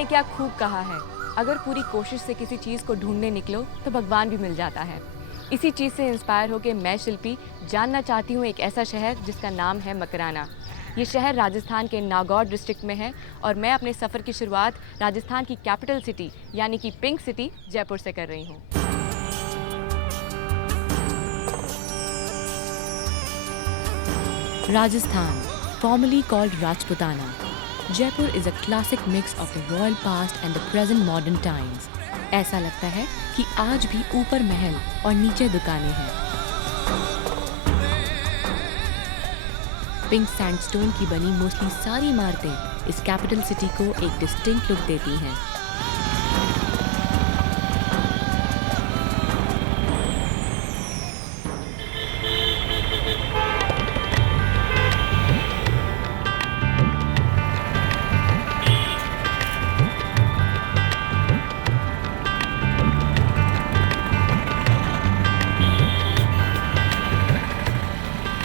ने क्या खूब कहा है, अगर पूरी कोशिश से किसी चीज़ को ढूंढने निकलो तो भगवान भी मिल जाता है। इसी चीज़ से इंस्पायर होकर मैं शिल्पी जानना चाहती हूँ एक ऐसा शहर जिसका नाम है मकराना। ये शहर राजस्थान के नागौर डिस्ट्रिक्ट में है और मैं अपने सफ़र की शुरुआत राजस्थान की कैपिटल सिटी यानी कि पिंक सिटी जयपुर से कर रही हूँ। Rajasthan, formerly called Rajputana. Jaipur is a classic mix of the royal past and the present modern times. ऐसा लगता है कि आज भी ऊपर महल और नीचे दुकानें हैं। पिंक सैंडस्टोन की बनी मोस्टली सारी इमारतें इस कैपिटल सिटी को एक डिस्टिंक्ट लुक देती हैं।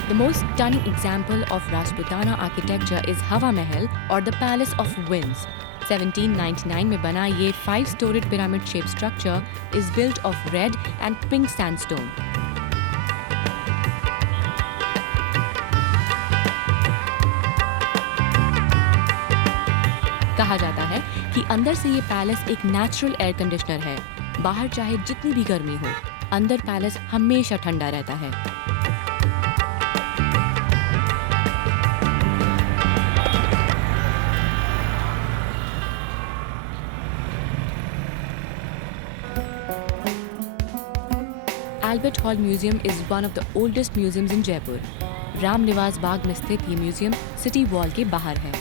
The most stunning example of Rajputana architecture is Hawa Mahal or the Palace of Winds. 1799 में बना ये 5-storied pyramid-shaped structure is built of red and pink sandstone. कहा जाता है कि अंदर से ये पैलेस एक नेचुरल एयर कंडीशनर है। बाहर चाहे जितनी भी गर्मी हो, अंदर पैलेस हमेशा ठंडा रहता है। Albert Hall Museum is one of the oldest museums in Jaipur. Ram Niwas बाग में स्थित ये म्यूजियम सिटी वॉल के बाहर है।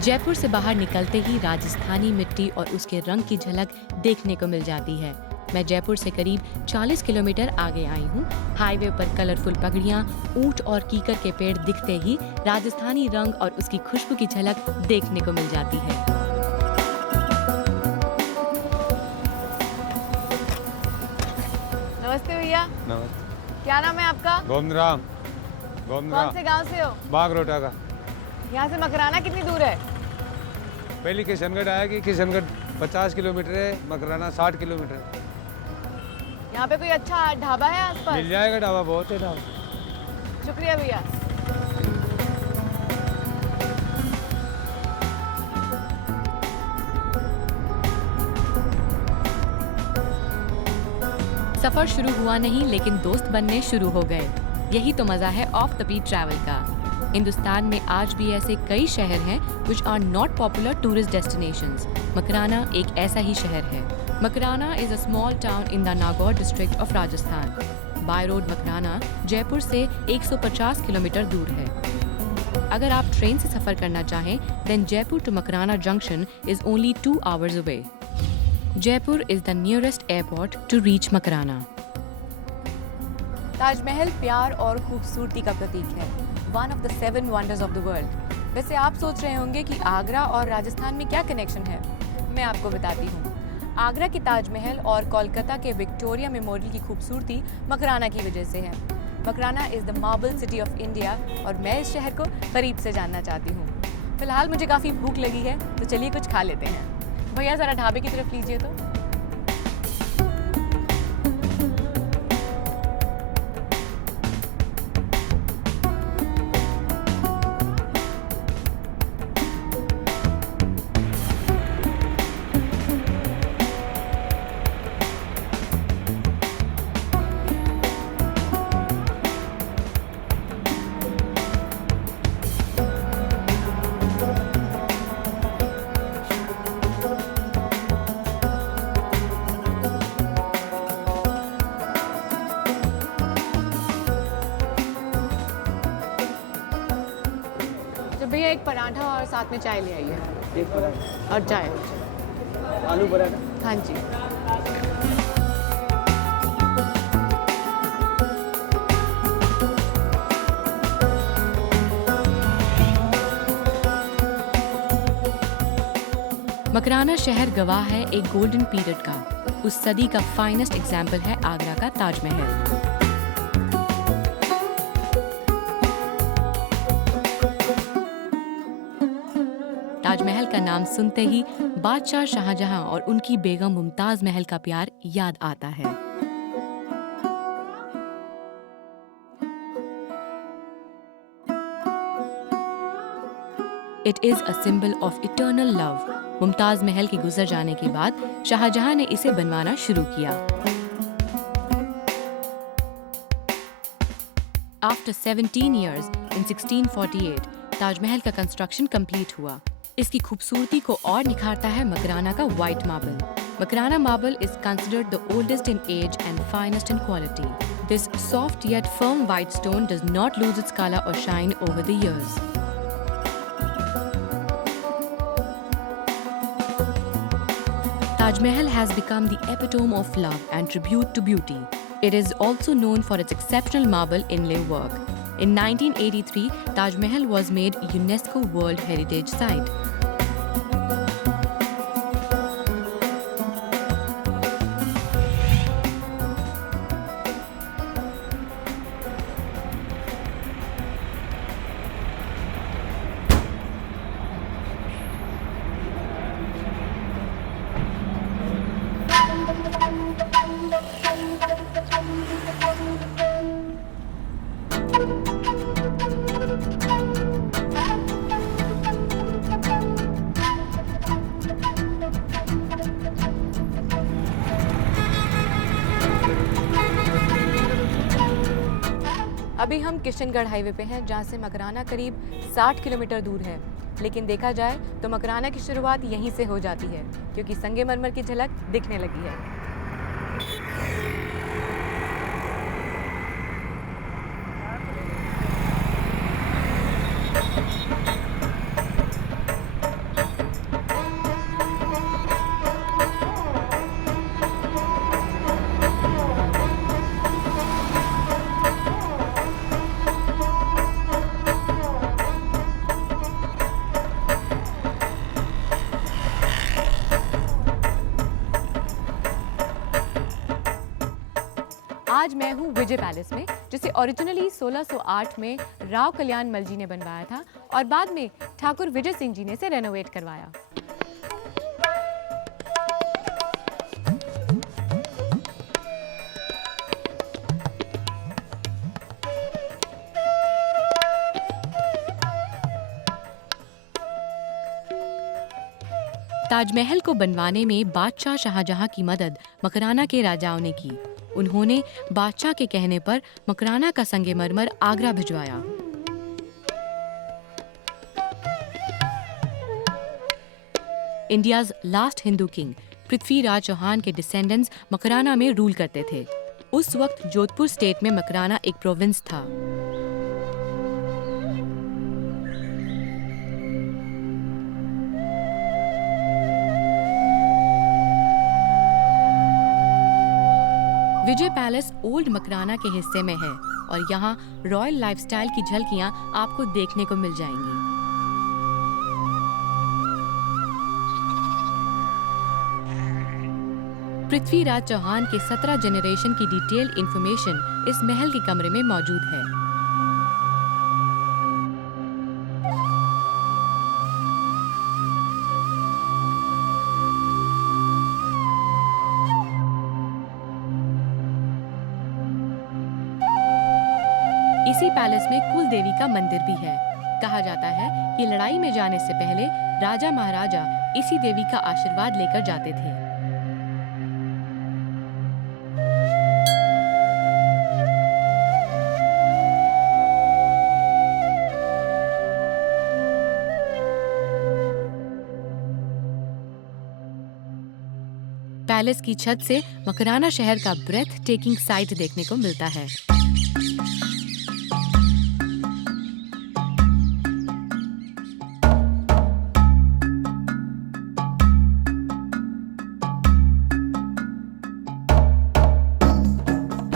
जयपुर से बाहर निकलते ही राजस्थानी मिट्टी और उसके रंग की झलक देखने को मिल जाती है। मैं जयपुर से करीब 40 किलोमीटर आगे आई हूँ। हाईवे पर कलरफुल पगड़ियाँ, ऊंट और कीकर के पेड़ दिखते ही राजस्थानी रंग और उसकी खुशबू की झलक देखने को मिल जाती है। नमस्ते भैया। नमस्ते। क्या नाम है आपका? गोविंदराम। कौन से गांव से हो? बागरोटा का। यहाँ से मकराना कितनी दूर है? पहले किशनगढ़ आएगी, किशनगढ़ 50 किलोमीटर है, मकराना 60 किलोमीटर है। यहाँ पे कोई अच्छा ढाबा है आसपास? मिल जाएगा ढाबा, बहुत है ढाबा। शुक्रिया भैया। सफर शुरू हुआ नहीं लेकिन दोस्त बनने शुरू हो गए। यही तो मजा है ऑफ द बीट ट्रैवल का। हिंदुस्तान में आज भी ऐसे कई शहर हैं which are not popular tourist destinations. Makrana एक ऐसा ही शहर है। Makrana is a small town in the Nagaur district of Rajasthan. By road Makrana Jaipur से 150 किलोमीटर दूर है। अगर आप ट्रेन से सफर करना चाहें, then Jaipur to Makrana junction is only 2 hours away. Jaipur is the nearest airport to reach Makrana. Taj Mahal प्यार और खूबसूरती का प्रतीक है। One of the 7 wonders of the world. वैसे आप सोच रहे होंगे कि आगरा और राजस्थान में क्या कनेक्शन है? मैं आपको बताती हूँ। आगरा के ताजमहल और कोलकाता के विक्टोरिया मेमोरियल की खूबसूरती मकराना की वजह से है। Makrana is the marble city of India और मैं इस शहर को करीब से जानना चाहती हूँ। फिलहाल मुझे काफ़ी भूख लगी है, तो चलिए कुछ खा लेते हैं। भैया ज़रा ढाबे की तरफ लीजिए तो। भैया एक पराठा और साथ में चाय ले आइए। एक पराठा और चाय। आलू पराठा। हाँ जी। मकराना शहर गवाह है एक गोल्डन पीरियड का। उस सदी का फाइनेस्ट एग्जाम्पल है आगरा का ताजमहल। ताजमहल का नाम सुनते ही बादशाह शाहजहां और उनकी बेगम मुमताज महल का प्यार याद आता है। It is a symbol of eternal love. Mumtaz Mahal के गुजर जाने के बाद शाहजहां ने इसे बनवाना शुरू किया। After 17 years, in 1648, ताजमहल का कंस्ट्रक्शन कंप्लीट हुआ। इसकी खूबसूरती को और निखारता है मकराना का white marble. Makrana marble is considered the oldest in age and finest in quality. This soft yet firm white stone does not lose its color or shine over the years. Taj Mahal has become the epitome of love and tribute to beauty. It is also known for its exceptional marble inlay work. In 1983, Taj Mahal was made UNESCO World Heritage Site. अभी हम Kishangarh highway पे हैं, जहाँ से मकराना करीब 60 kilometre दूर है। लेकिन देखा जाए तो मकराना की शुरुआत यहीं से हो जाती है, क्योंकि संगमरमर की झलक दिखने लगी है। आज मैं हूँ विजय पैलेस में, जिसे ओरिजिनली 1608 में राव कल्याण मल जी ने बनवाया था और बाद में ठाकुर विजय सिंह जी ने इसे रेनोवेट करवाया। ताजमहल को बनवाने में बादशाह शाहजहां की मदद मकराना के राजाओं ने की। उन्होंने बादशाह के कहने पर मकराना का संगमरमर आगरा भिजवाया। India's last Hindu king Prithviraj Chauhan के डिसेंडेंट्स मकराना में रूल करते थे। उस वक्त जोधपुर स्टेट में मकराना एक प्रोविंस था। विजय पैलेस ओल्ड मकराना के हिस्से में है और यहाँ रॉयल लाइफस्टाइल की झलकियाँ आपको देखने को मिल जाएंगी। पृथ्वीराज चौहान के 17 जनरेशन की डिटेल्ड इंफॉर्मेशन इस महल के कमरे में मौजूद है। इसी पैलेस में कुल देवी का मंदिर भी है। कहा जाता है कि लड़ाई में जाने से पहले राजा महाराजा इसी देवी का आशीर्वाद लेकर जाते थे। पैलेस की छत से मकराना शहर का ब्रेथ टेकिंग साइट देखने को मिलता है।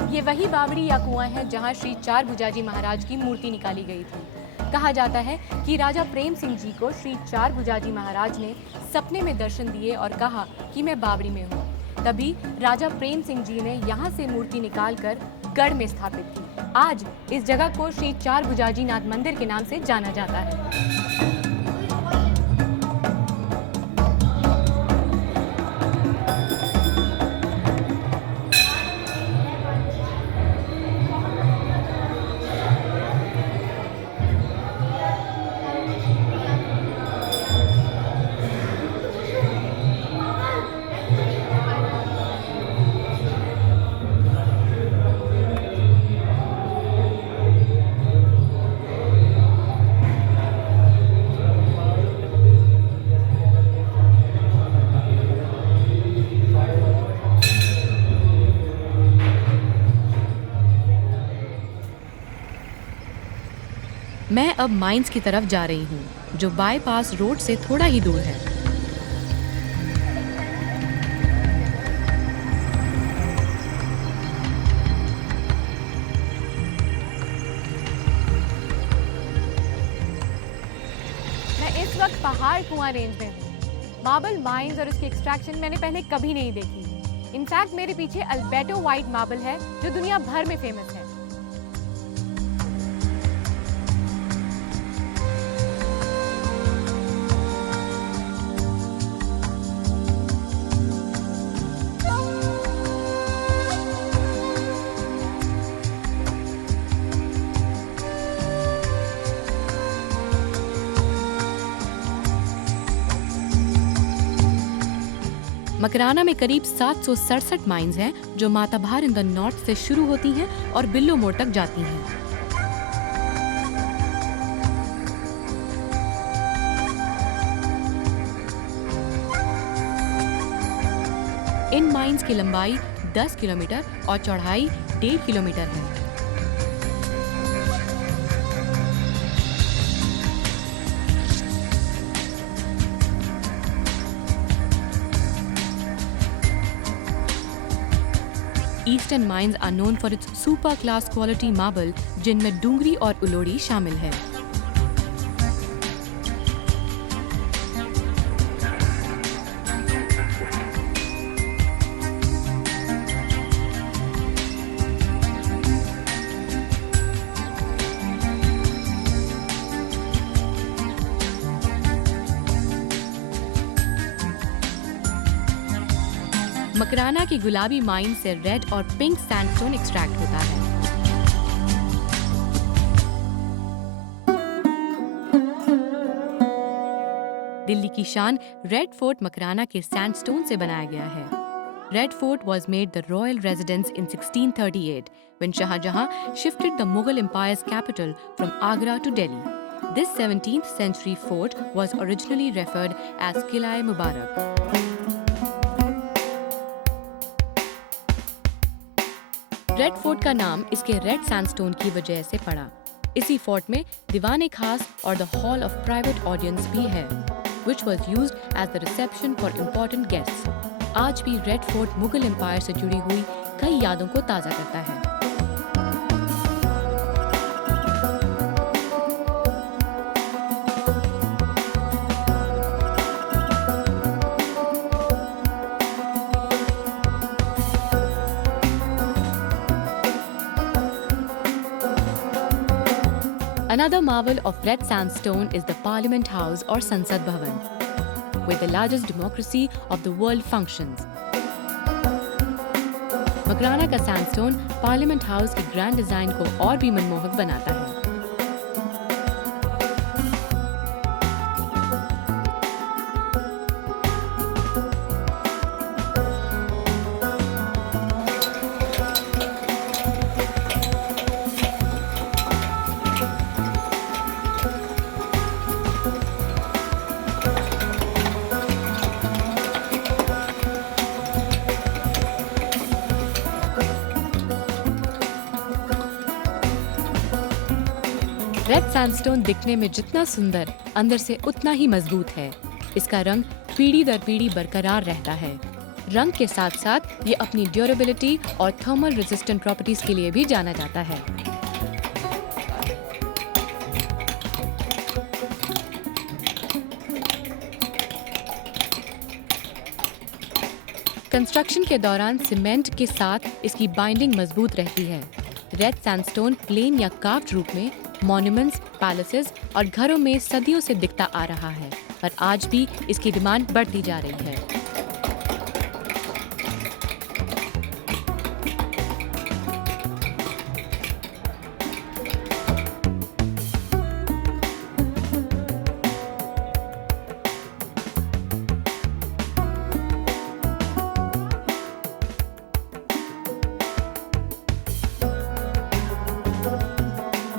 ये वही बावड़ी या कुआं है जहां श्री चार भुजाजी महाराज की मूर्ति निकाली गई थी। कहा जाता है कि राजा प्रेम सिंह जी को श्री चार भुजाजी महाराज ने सपने में दर्शन दिए और कहा कि मैं बावड़ी में हूँ। तभी राजा प्रेम सिंह जी ने यहाँ से मूर्ति निकालकर गढ़ में स्थापित की। आज इस जगह को श्री चार भुजाजी नाथ मंदिर के नाम से जाना जाता है। मैं अब माइंस की तरफ जा रही हूँ, जो बाईपास रोड से थोड़ा ही दूर है। मैं इस वक्त पहाड़ कुआं रेंज में हूँ। मार्बल माइंस और उसकी एक्सट्रैक्शन मैंने पहले कभी नहीं देखी। इनफैक्ट मेरे पीछे अल्बर्टो व्हाइट मार्बल है जो दुनिया भर में फेमस है। मकराना में करीब 767 माइंस हैं जो माताभार इन द नॉर्थ से शुरू होती हैं और बिल्लो मोड़ तक जाती हैं। इन माइंस की लंबाई 10 किलोमीटर और चौड़ाई 1.5 किलोमीटर है। Eastern mines are known for its super class quality marble, जिनमें डूंगरी और उलोड़ी शामिल है। मकराना की गुलाबी माइन से रेड और पिंक सैंडस्टोन एक्सट्रैक्ट होता है। दिल्ली की शान रेड फोर्ट मकराना के सैंडस्टोन से बनाया गया है। Red fort was made the royal residence in 1638 when Shah Jahan shifted the Mughal empire's capital from Agra to Delhi. This 17th century fort was originally referred as Qila'e-Mubarak. Red fort का नाम इसके red sandstone की वजह से पड़ा। इसी fort में दीवान खास और the hall of private audience भी है, which was used as the reception for important guests. आज भी रेड फोर्ट मुगल एम्पायर से जुड़ी हुई कई यादों को ताज़ा करता है। Another marvel of red sandstone is the Parliament House or Sansad Bhavan, where the largest democracy of the world functions. Makrana का सैंडस्टोन पार्लियामेंट हाउस के ग्रैंड डिजाइन को और भी मनमोहक बनाता है। रेड सैंडस्टोन दिखने में जितना सुंदर, अंदर से उतना ही मजबूत है। इसका रंग पीढ़ी दर पीढ़ी बरकरार रहता है। रंग के साथ साथ ये अपनी ड्यूरेबिलिटी और थर्मल रेजिस्टेंट प्रॉपर्टीज के लिए भी जाना जाता है। कंस्ट्रक्शन के दौरान सीमेंट के साथ इसकी बाइंडिंग मजबूत रहती है। रेड सैंडस्टोन प्लेन या कार्व्ड रूप में मॉन्यूमेंट्स, पैलेसेस और घरों में सदियों से दिखता आ रहा है, पर आज भी इसकी डिमांड बढ़ती जा रही है।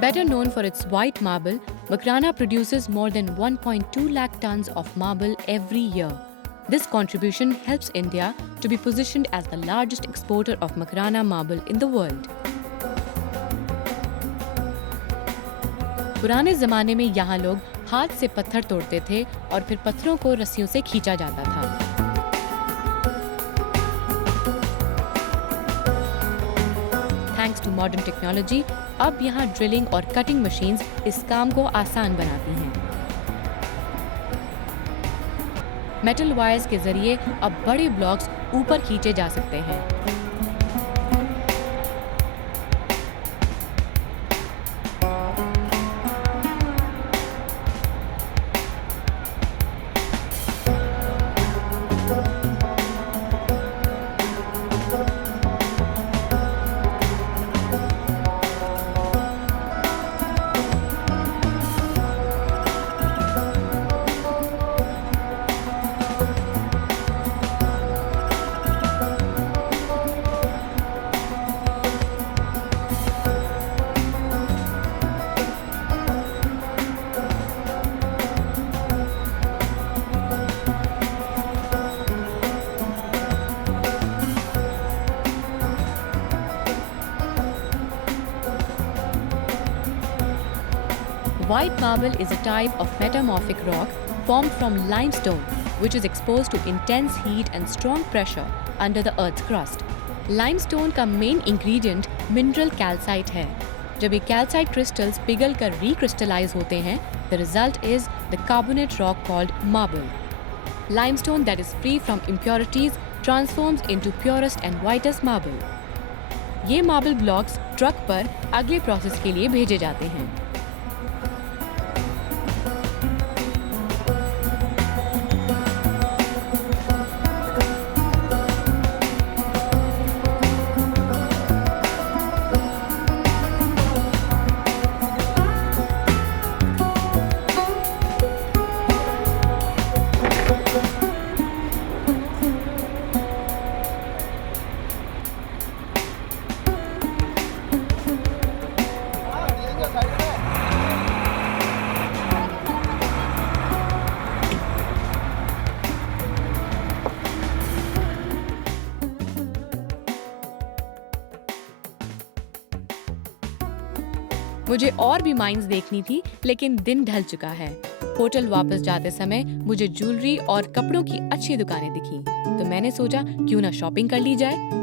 Better known for its white marble, Makrana produces more than 1.2 lakh tons of marble every year. This contribution helps India to be positioned as the largest exporter of Makrana marble in the world. पुराने जमाने में यहाँ लोग हाथ से पत्थर तोड़ते थे और फिर पत्थरों को रस्सियों से खींचा जाता था। थैंक्स टू मॉडर्न टेक्नोलॉजी अब यहाँ ड्रिलिंग और कटिंग मशीन्स इस काम को आसान बनाती हैं। मेटल वायर्स के जरिए अब बड़े ब्लॉक्स ऊपर खींचे जा सकते हैं। White marble is a type of metamorphic rock formed from limestone, which is exposed to intense heat and strong pressure under the Earth's crust. Limestone का main ingredient mineral calcite है। जब ये calcite crystals पिघल कर recrystallize होते हैं, the result is the carbonate rock called marble. Limestone that is free from impurities transforms into purest and whitest marble. ये marble blocks truck पर अगले प्रोसेस के लिए भेजे जाते हैं। मुझे और भी माइंस देखनी थी, लेकिन दिन ढल चुका है। होटल वापस जाते समय मुझे ज्वेलरी और कपड़ों की अच्छी दुकानें दिखी, तो मैंने सोचा क्यों ना शॉपिंग कर ली जाए।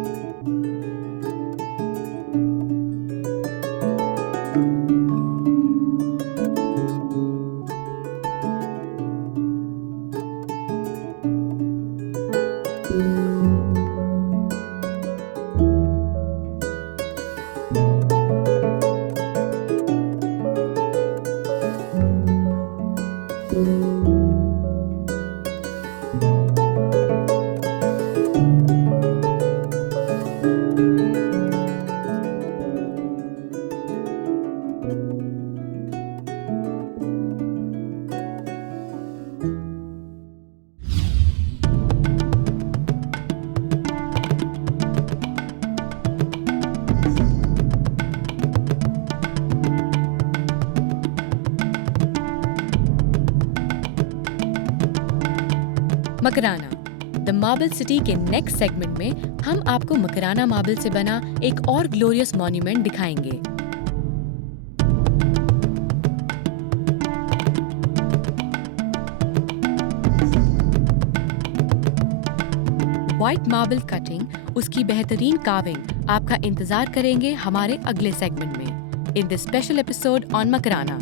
मकराना द मार्बल सिटी के नेक्स्ट सेगमेंट में हम आपको मकराना मार्बल से बना एक और ग्लोरियस मॉन्यूमेंट दिखाएंगे। व्हाइट मार्बल कटिंग, उसकी बेहतरीन कार्विंग आपका इंतजार करेंगे हमारे अगले सेगमेंट में in this special episode on Makrana.